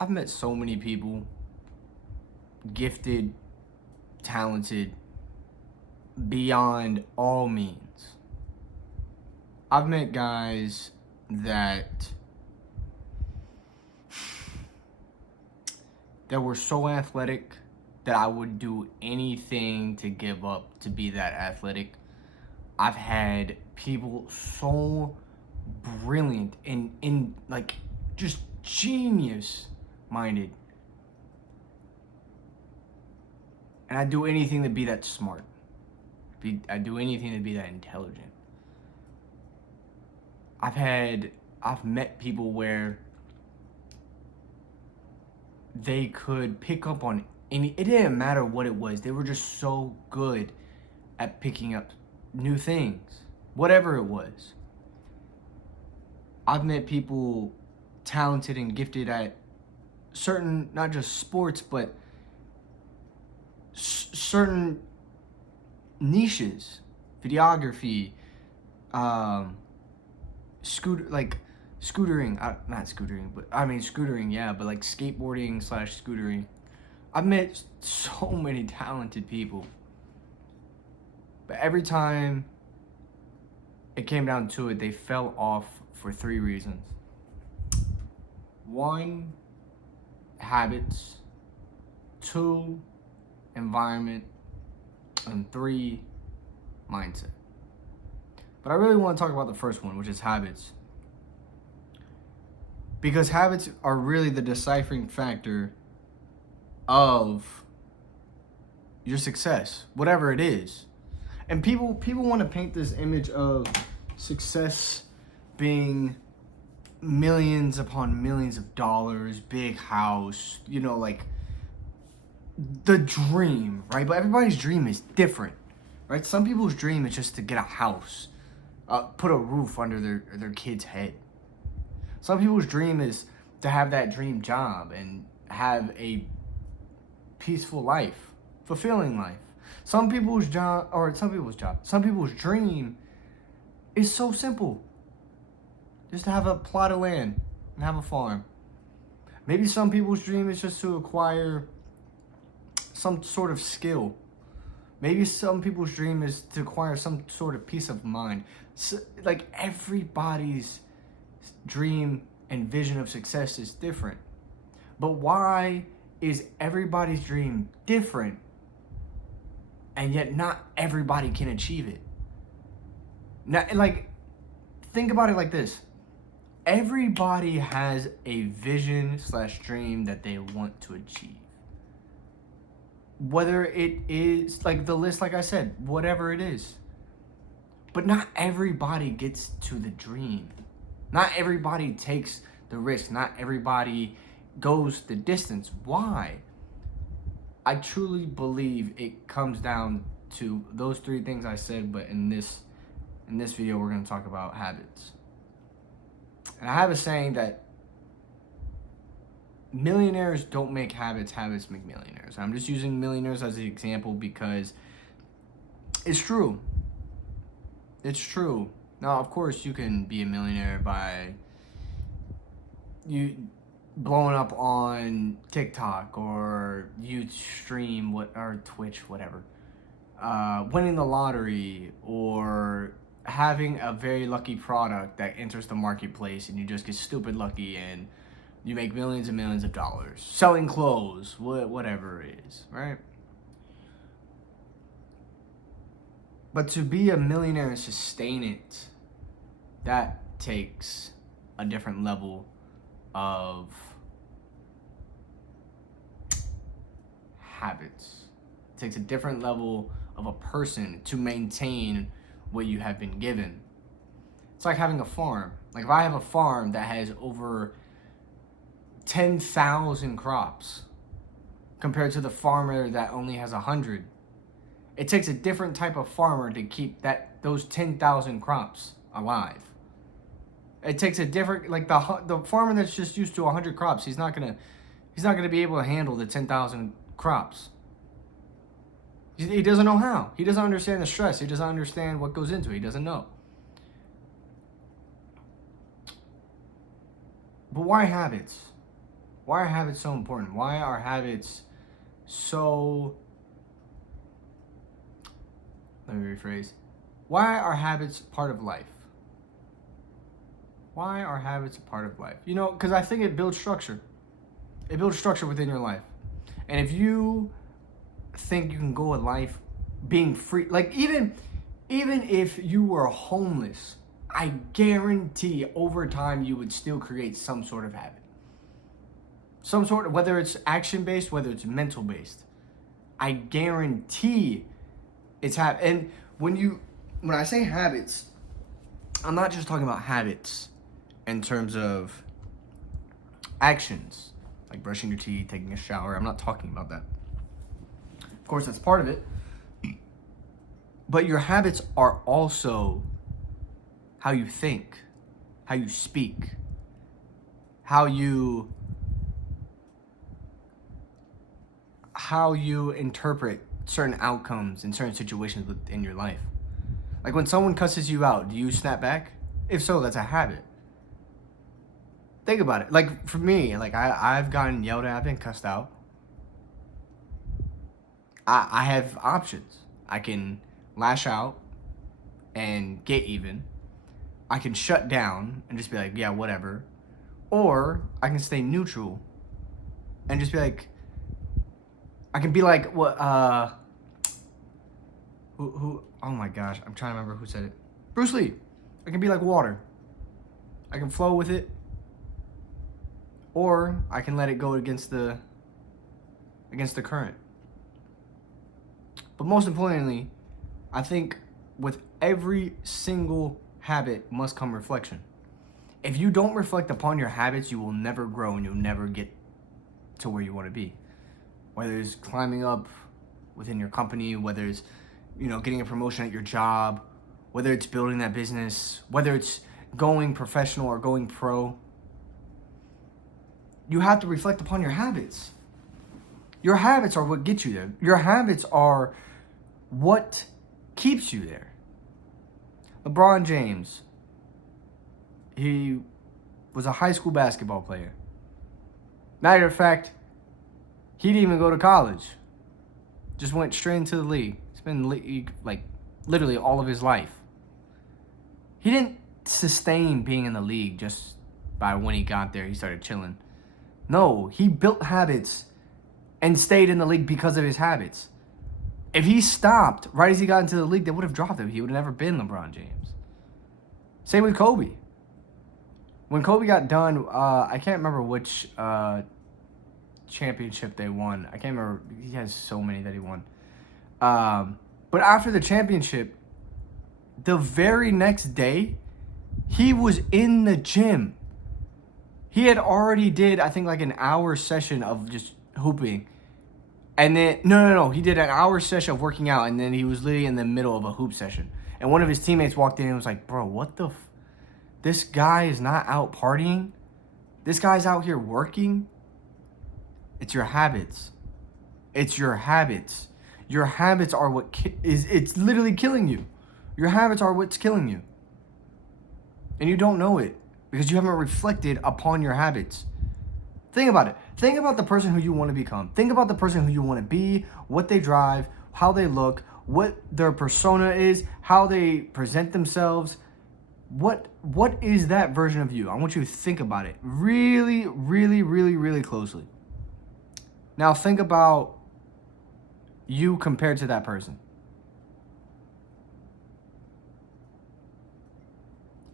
I've met so many people, gifted, talented, beyond all means. I've met guys that were so athletic that I would do anything to give up to be that athletic. I've had people so brilliant and like just genius minded, and I'd do anything to be that smart. I'd do anything to be that intelligent. I've met people where they could pick up on any, it didn't matter what it was. They were just so good at picking up new things, whatever it was. I've met people talented and gifted at certain, not just sports, but certain niches, videography, scootering, not scootering, but I mean scootering, yeah, but like skateboarding / scootering. I've met so many talented people, but every time it came down to it, they fell off for 3 reasons. 1, habits. 2, environment. And 3, mindset. But I really want to talk about the first one, which is habits. Because habits are really the deciphering factor of your success, whatever it is. And people want to paint this image of success being millions upon millions of dollars, big house, like the dream, right? But everybody's dream is different, right? Some people's dream is just to get a house, put a roof under their kid's head. Some people's dream is to have that dream job and have a peaceful life, fulfilling life. Some people's dream is so simple. Just to have a plot of land and have a farm. Maybe some people's dream is just to acquire some sort of skill. Maybe some people's dream is to acquire some sort of peace of mind. So, like, everybody's dream and vision of success is different. But why is everybody's dream different and yet not everybody can achieve it? Now, like, think about it like this. Everybody has a vision / dream that they want to achieve. Whether it is, like the list, like I said, whatever it is. But not everybody gets to the dream. Not everybody takes the risk. Not everybody goes the distance. Why? I truly believe it comes down to those 3 things I said, but in this video we're going to talk about habits. And I have a saying that millionaires don't make habits, habits make millionaires. I'm just using millionaires as an example because it's true. It's true. Now, of course, you can be a millionaire by you blowing up on TikTok or Ustream, or Twitch, whatever. Winning the lottery, or having a very lucky product that enters the marketplace and you just get stupid lucky and you make millions and millions of dollars. Selling clothes, whatever it is, right? But to be a millionaire and sustain it, that takes a different level of habits. It takes a different level of a person to maintain what you have been given. It's like having a farm. Like if I have a farm that has over 10,000 crops compared to the farmer that only has 100, it takes a different type of farmer to keep those 10,000 crops alive. It takes a different, like the farmer that's just used to 100 crops, he's not gonna be able to handle the 10,000 crops. He doesn't know how. He doesn't understand the stress. He doesn't understand what goes into it. He doesn't know. But why habits? Why are habits so important? Why are habits so... Let me rephrase. Why are habits part of life? Why are habits a part of life? You know, because I think it builds structure. It builds structure within your life. And if you think you can go with life being free, like even if you were homeless, I guarantee over time you would still create some sort of habit. Some sort of, whether it's action based, whether it's mental based. I guarantee it's and when I say habits, I'm not just talking about habits in terms of actions, like brushing your teeth, taking a shower. I'm not talking about that. Of course, that's part of it. But your habits are also how you think, how you speak, how you interpret certain outcomes in certain situations within your life. Like when someone cusses you out, do you snap back? If so, that's a habit. Think about it. Like for me, like I've gotten yelled at, I've been cussed out. I have options. I can lash out and get even. I can shut down and just be like, yeah, whatever. Or I can stay neutral and just be like, I can be like, what, who, oh my gosh, I'm trying to remember who said it. Bruce Lee. I can be like water. I can flow with it. Or I can let it go against the current. But most importantly, I think with every single habit must come reflection. If you don't reflect upon your habits, you will never grow and you'll never get to where you want to be. Whether it's climbing up within your company, whether it's, getting a promotion at your job, whether it's building that business, whether it's going professional or going pro, you have to reflect upon your habits. Your habits are what get you there. Your habits are what keeps you there. LeBron James, he was a high school basketball player. Matter of fact, he didn't even go to college. Just went straight into the league. He's been in the league like literally all of his life. He didn't sustain being in the league just by when he got there, he started chilling. No, he built habits and stayed in the league because of his habits. If he stopped right as he got into the league, they would have dropped him. He would have never been LeBron James. Same with Kobe. When Kobe got done, I can't remember which championship they won. I can't remember. He has so many that he won. But after the championship, the very next day, he was in the gym. He had already did, I think, like an hour session of just hooping. And then, no. He did an hour session of working out, and then he was literally in the middle of a hoop session. And one of his teammates walked in and was like, bro, what the this guy is not out partying. This guy's out here working. It's your habits. It's your habits. Your habits are what it's literally killing you. Your habits are what's killing you. And you don't know it because you haven't reflected upon your habits. Think about it. Think about the person who you want to become. Think about the person who you want to be, what they drive, how they look, what their persona is, how they present themselves. What is that version of you? I want you to think about it really, really, really, really closely. Now think about you compared to that person.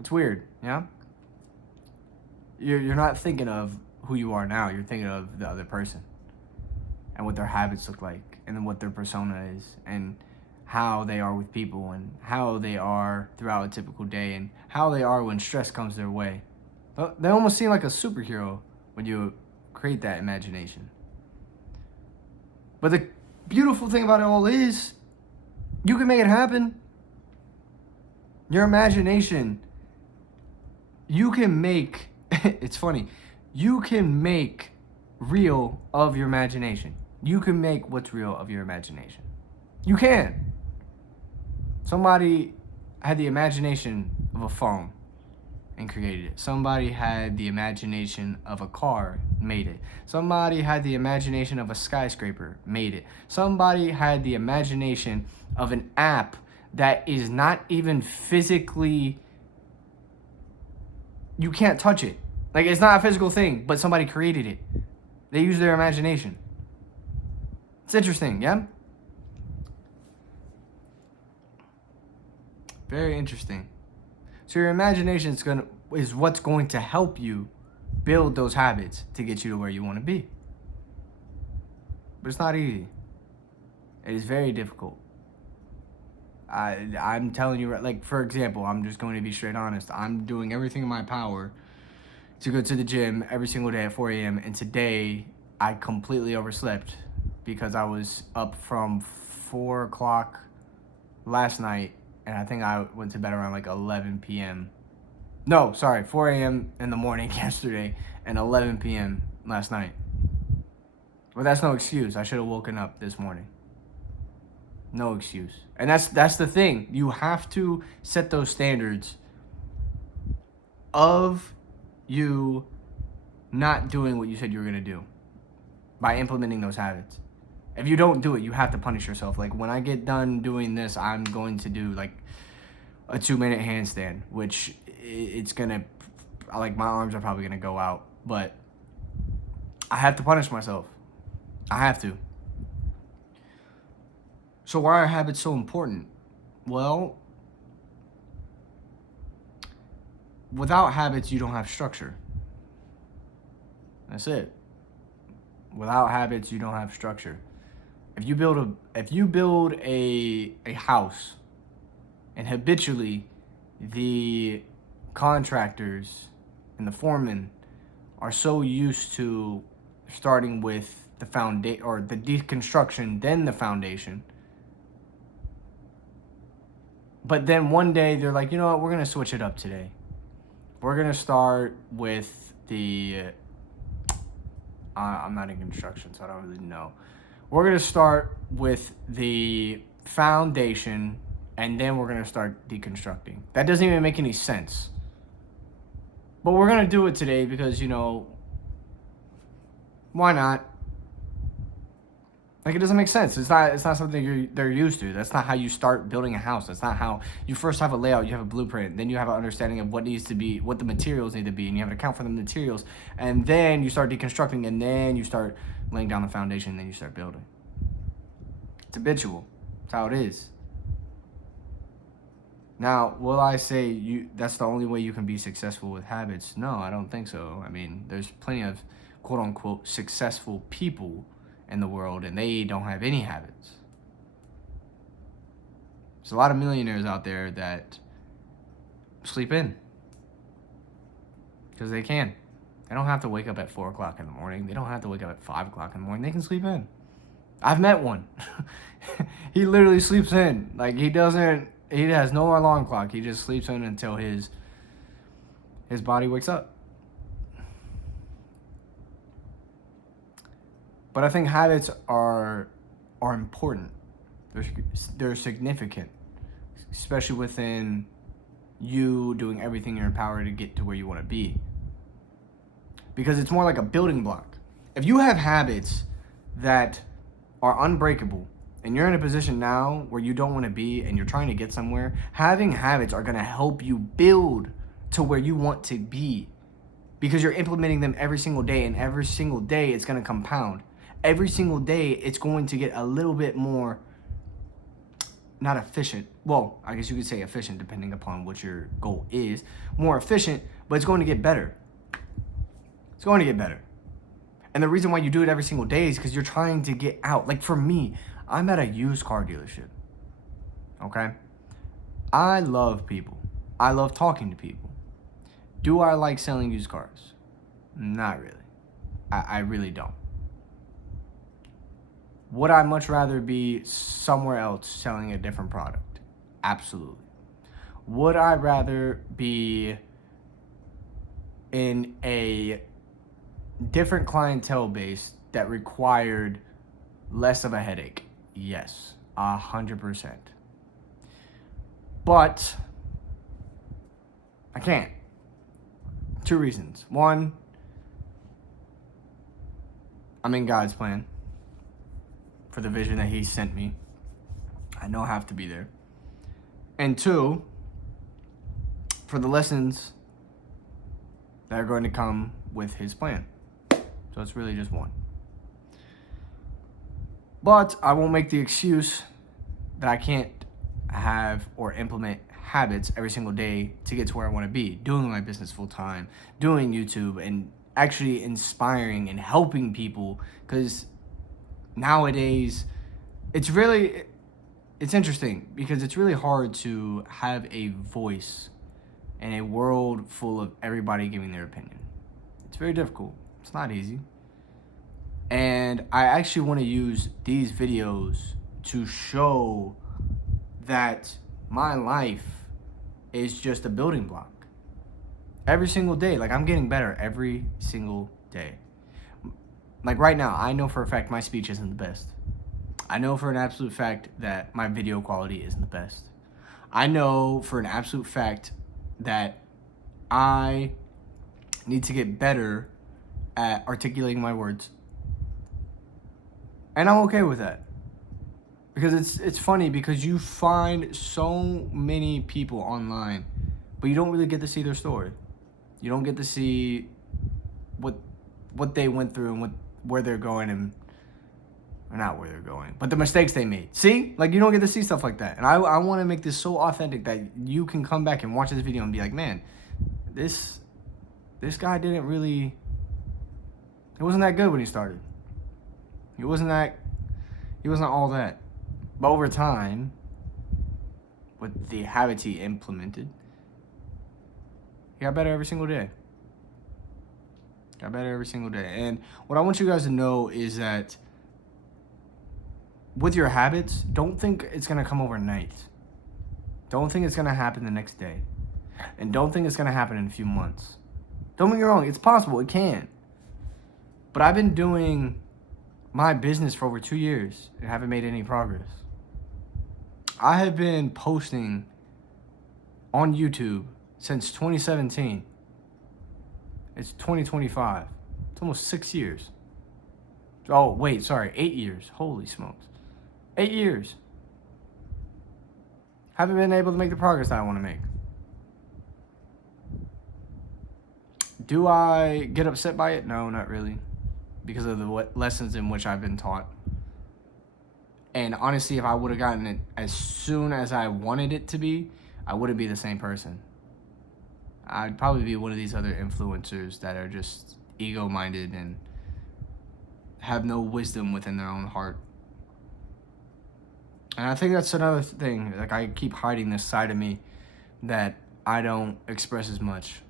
It's weird, yeah? You're not thinking of who you are now. You're thinking of the other person and what their habits look like and then what their persona is and how they are with people and how they are throughout a typical day and how they are when stress comes their way. They almost seem like a superhero when you create that imagination. But the beautiful thing about it all is you can make it happen. Your imagination, you can make, it's funny, you can make real of your imagination. You can make what's real of your imagination. You can. Somebody had the imagination of a phone and created it. Somebody had the imagination of a car, made it. Somebody had the imagination of a skyscraper, made it. Somebody had the imagination of an app that is not even physically, you can't touch it. Like, it's not a physical thing, but somebody created it. They use their imagination. It's interesting, yeah? Very interesting. So your imagination is what's going to help you build those habits to get you to where you want to be. But it's not easy. It is very difficult. I'm telling you, like, for example, I'm just going to be straight honest. I'm doing everything in my power to go to the gym every single day at 4 a.m. And today I completely overslept because I was up from 4 o'clock last night. And I think I went to bed around like 11 p.m. No, sorry, 4 a.m. in the morning yesterday and 11 p.m. last night. But that's no excuse. I should have woken up this morning. No excuse. And that's the thing. You have to set those standards of you not doing what you said you were going to do by implementing those habits. If you don't do it, you have to punish yourself. Like, when I get done doing this, I'm going to do like a 2-minute handstand, which it's going to, like, my arms are probably going to go out, but I have to punish myself. I have to. So why are habits so important? Well, without habits, you don't have structure. That's it. Without habits, you don't have structure. If you build a house, and habitually the contractors and the foremen are so used to starting with the foundation or the deconstruction, then the foundation. But then one day they're like, you know what, we're going to switch it up today. We're going to start with the, I'm not in construction, so I don't really know. We're going to start with the foundation, and then we're going to start deconstructing. That doesn't even make any sense. But we're going to do it today because, you know, why not? Like, it doesn't make sense. It's not something they're used to. That's not how you start building a house. That's not how you first have a layout, you have a blueprint, then you have an understanding of what needs to be, what the materials need to be, and you have an account for the materials, and then you start deconstructing, and then you start laying down the foundation, and then you start building. It's habitual. That's how it is. Now, will I say that's the only way you can be successful with habits? No, I don't think so. I mean, there's plenty of quote-unquote successful people in the world, and they don't have any habits. There's a lot of millionaires out there that sleep in because they can. They don't have to wake up at 4 o'clock in the morning. They don't have to wake up at 5 o'clock in the morning. They can sleep in. I've met one. He literally sleeps in. Like, he has no alarm clock. He just sleeps in until his body wakes up. But I think habits are important. They're significant, especially within you doing everything in your power to get to where you want to be. Because it's more like a building block. If you have habits that are unbreakable, and you're in a position now where you don't want to be and you're trying to get somewhere, having habits are going to help you build to where you want to be. Because you're implementing them every single day, and every single day it's going to compound. Every single day, it's going to get a little bit more, not efficient. Well, I guess you could say efficient depending upon what your goal is. More efficient, but it's going to get better. It's going to get better. And the reason why you do it every single day is because you're trying to get out. Like, for me, I'm at a used car dealership. Okay? I love people. I love talking to people. Do I like selling used cars? Not really. I really don't. Would I much rather be somewhere else selling a different product? Absolutely. Would I rather be in a different clientele base that required less of a headache? Yes, 100%. But I can't. 2 reasons. One, I'm in God's plan for the vision that He sent me. I know I have to be there. And 2, for the lessons that are going to come with His plan. So it's really just 1. But I won't make the excuse that I can't have or implement habits every single day to get to where I want to be, doing my business full time, doing YouTube, and actually inspiring and helping people. Because nowadays, it's interesting because it's really hard to have a voice in a world full of everybody giving their opinion. It's very difficult. It's not easy. And I actually want to use these videos to show that my life is just a building block. Every single day, like I'm getting better every single day. Like right now, I know for a fact my speech isn't the best. I know for an absolute fact that my video quality isn't the best. I know for an absolute fact that I need to get better at articulating my words. And I'm okay with that. Because it's funny because you find so many people online, but you don't really get to see their story. You don't get to see what they went through and where they're going and or not where they're going, but the mistakes they made. See? Like you don't get to see stuff like that. And I want to make this so authentic that you can come back and watch this video and be like, man, this guy didn't really, it wasn't that good when he started. He wasn't all that. But over time, with the habits he implemented, he got better every single day. And what I want you guys to know is that with your habits, don't think it's going to come overnight. Don't think it's going to happen the next day. And don't think it's going to happen in a few months. Don't get me wrong, it's possible, it can. But I've been doing my business for over 2 years and haven't made any progress. I have been posting on YouTube since 2017. It's 2025. It's almost 6 years. Oh, wait, sorry, 8 years. Holy smokes. 8 years. Haven't been able to make the progress that I want to make. Do I get upset by it? No, not really. Because of the lessons in which I've been taught. And honestly, if I would have gotten it as soon as I wanted it to be, I wouldn't be the same person. I'd probably be one of these other influencers that are just ego-minded and have no wisdom within their own heart. And I think that's another thing. Like, I keep hiding this side of me that I don't express as much.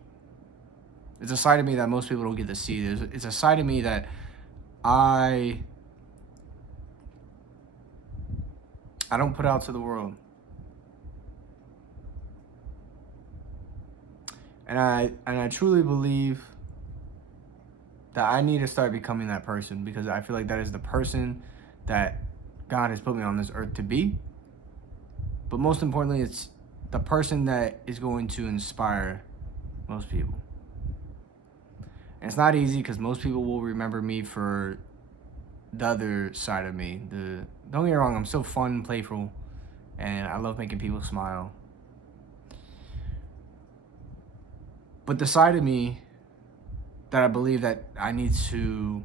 It's a side of me that most people don't get to see. It's a side of me that I don't put out to the world. And I truly believe that I need to start becoming that person, because I feel like that is the person that God has put me on this earth to be. But most importantly, it's the person that is going to inspire most people. And it's not easy because most people will remember me for the other side of me. Don't get me wrong, I'm still fun and playful, and I love making people smile. But the side of me that I believe that I need to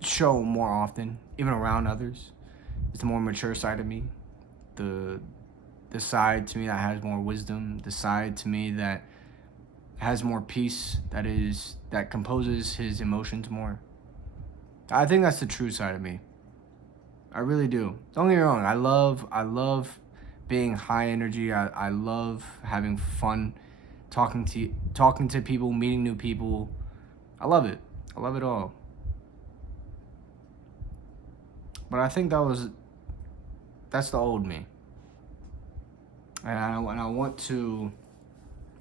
show more often, even around others, is the more mature side of me. The side to me that has more wisdom, the side to me that has more peace, that composes his emotions more. I think that's the true side of me. I really do. Don't get me wrong, I love being high energy. I love having fun, talking to people, meeting new people. I love it. I love it all. But I think that's the old me. And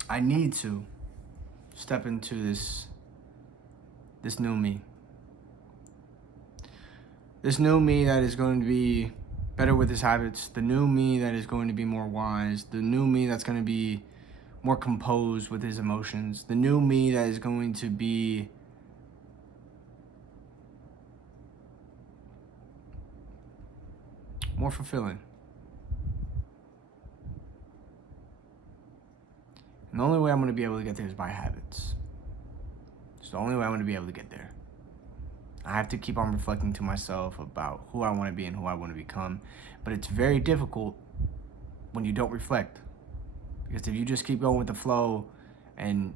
I need to step into this new me. This new me that is going to be better with his habits. The new me that is going to be more wise. The new me that's going to be more composed with his emotions. The new me that is going to be more fulfilling. And the only way I'm going to be able to get there is by habits. It's the only way I'm going to be able to get there. I have to keep on reflecting to myself about who I want to be and who I want to become. But it's very difficult when you don't reflect. Because if you just keep going with the flow and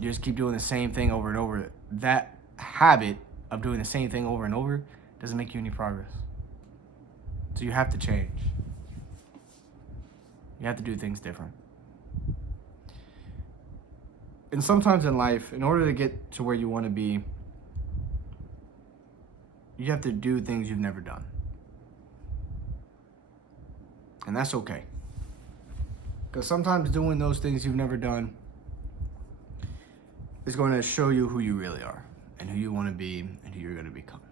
you just keep doing the same thing over and over, that habit of doing the same thing over and over doesn't make you any progress. So you have to change. You have to do things different. And sometimes in life, in order to get to where you want to be, you have to do things you've never done. And that's okay. Because sometimes doing those things you've never done is going to show you who you really are and who you want to be and who you're going to become.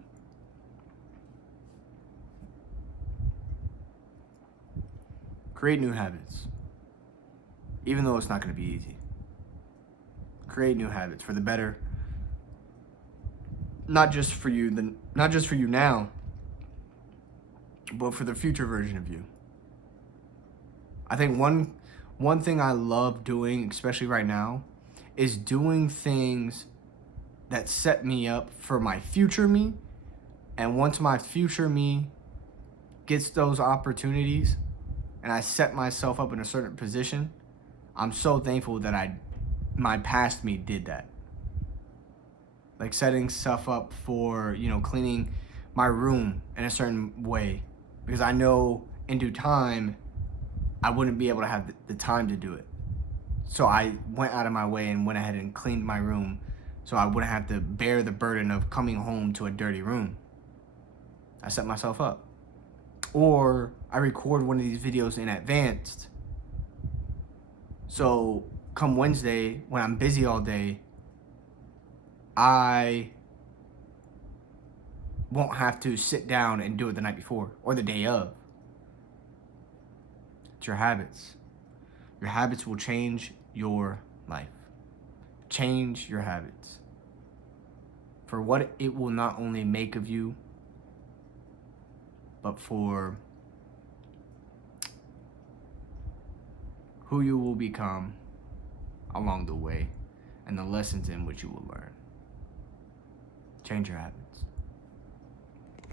Create new habits, even though it's not going to be easy. Create new habits for the better, not just for you now, but for the future version of you. I think one thing I love doing, especially right now, is doing things that set me up for my future me. And once my future me gets those opportunities and I set myself up in a certain position, I'm so thankful that my past me did that. Like setting stuff up for, cleaning my room in a certain way. Because I know in due time, I wouldn't be able to have the time to do it. So I went out of my way and went ahead and cleaned my room so I wouldn't have to bear the burden of coming home to a dirty room. I set myself up. Or I record one of these videos in advance. So come Wednesday, when I'm busy all day, I won't have to sit down and do it the night before or the day of. It's your habits. Your habits will change your life. Change your habits. For what it will not only make of you, but for who you will become along the way and the lessons in which you will learn. Change your habits.